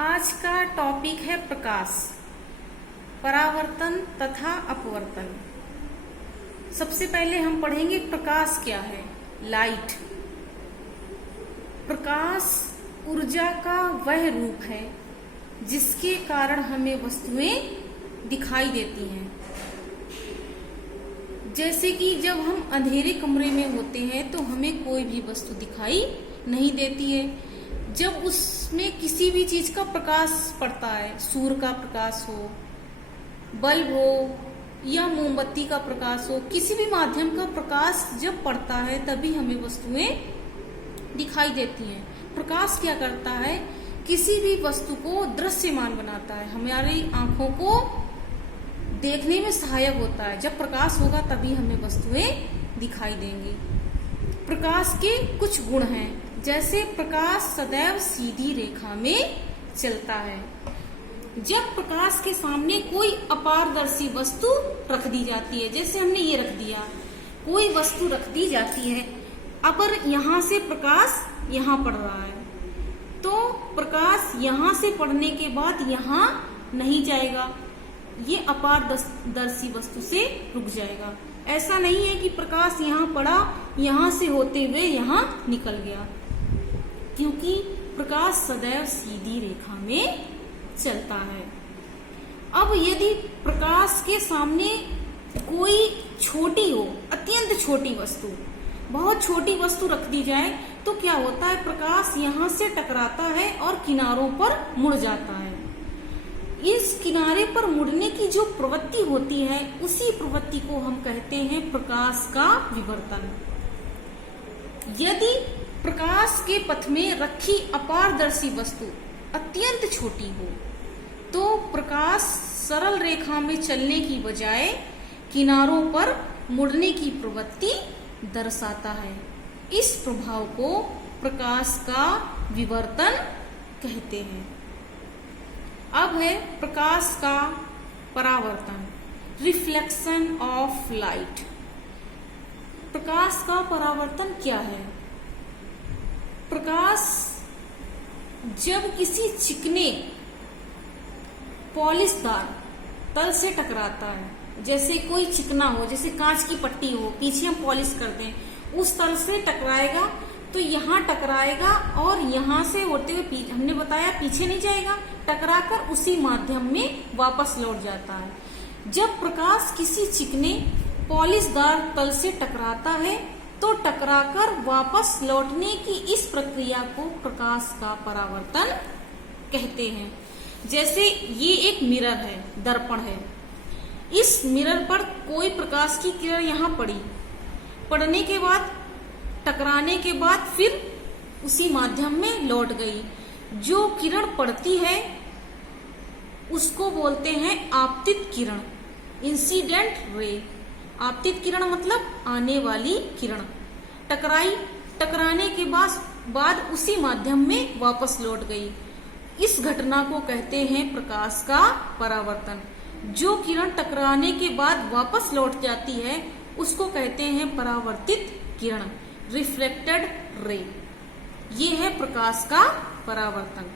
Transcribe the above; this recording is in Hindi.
आज का टॉपिक है प्रकाश, परावर्तन तथा अपवर्तन। सबसे पहले हम पढ़ेंगे प्रकाश क्या है। लाइट। प्रकाश ऊर्जा का वह रूप है जिसके कारण हमें वस्तुएं दिखाई देती हैं। जैसे कि जब हम अंधेरे कमरे में होते हैं तो हमें कोई भी वस्तु दिखाई नहीं देती है। जब उसमें किसी भी चीज का प्रकाश पड़ता है, सूर्य का प्रकाश हो, बल्ब हो या मोमबत्ती का प्रकाश हो, किसी भी माध्यम का प्रकाश जब पड़ता है तभी हमें वस्तुएं दिखाई देती हैं। प्रकाश क्या करता है? किसी भी वस्तु को दृश्यमान बनाता है, हमारी आंखों को देखने में सहायक होता है। जब प्रकाश होगा तभी हमें वस्तुएं दिखाई देंगी। प्रकाश के कुछ गुण हैं, जैसे प्रकाश सदैव सीधी रेखा में चलता है। जब प्रकाश के सामने कोई अपारदर्शी वस्तु रख दी जाती है, जैसे हमने ये रख दिया, कोई वस्तु रख दी जाती है, अगर यहाँ से प्रकाश यहाँ पड़ रहा है तो प्रकाश यहाँ से पड़ने के बाद यहाँ नहीं जाएगा, ये अपारदर्शी वस्तु से रुक जाएगा। ऐसा नहीं है कि प्रकाश यहाँ पड़ा, यहाँ से होते हुए यहाँ निकल गया, क्योंकि प्रकाश सदैव सीधी रेखा में चलता है। अब यदि प्रकाश के सामने कोई छोटी हो, अत्यंत छोटी वस्तु, बहुत छोटी वस्तु रख दी जाए तो क्या होता है? प्रकाश यहाँ से टकराता है और किनारों पर मुड़ जाता है। इस किनारे पर मुड़ने की जो प्रवृत्ति होती है, उसी प्रवृत्ति को हम कहते हैं प्रकाश का विवर्तन। यदि प्रकाश के पथ में रखी अपारदर्शी वस्तु अत्यंत छोटी हो तो प्रकाश सरल रेखा में चलने की बजाय किनारों पर मुड़ने की प्रवृत्ति दर्शाता है। इस प्रभाव को प्रकाश का विवर्तन कहते हैं। अब है प्रकाश का परावर्तन, रिफ्लेक्शन ऑफ लाइट। प्रकाश का परावर्तन क्या है? प्रकाश जब किसी चिकने पॉलिशदार तल से टकराता है, जैसे कोई चिकना हो, जैसे कांच की पट्टी हो, पीछे हम पॉलिश करते हैं, उस तल से टकराएगा तो यहाँ टकराएगा और यहाँ से होते हुए हमने बताया पीछे नहीं जाएगा, टकराकर उसी माध्यम में वापस लौट जाता है। जब प्रकाश किसी चिकने पॉलिशदार तल से टकराता है तो टकराकर वापस लौटने की इस प्रक्रिया को प्रकाश का परावर्तन कहते हैं। जैसे ये एक मिरर है, दर्पण है, इस मिरर पर कोई प्रकाश की किरण यहाँ पड़ी, पड़ने के बाद टकराने के बाद फिर उसी माध्यम में लौट गई। जो किरण पड़ती है उसको बोलते हैं आपतित किरण, इंसिडेंट रे। आपतित किरण मतलब आने वाली किरण। टकराई, टकराने के बाद उसी माध्यम में वापस लौट गई। इस घटना को कहते हैं प्रकाश का परावर्तन। जो किरण टकराने के बाद वापस लौट जाती है उसको कहते हैं परावर्तित किरण, रिफ्लेक्टेड रे। ये है प्रकाश का परावर्तन।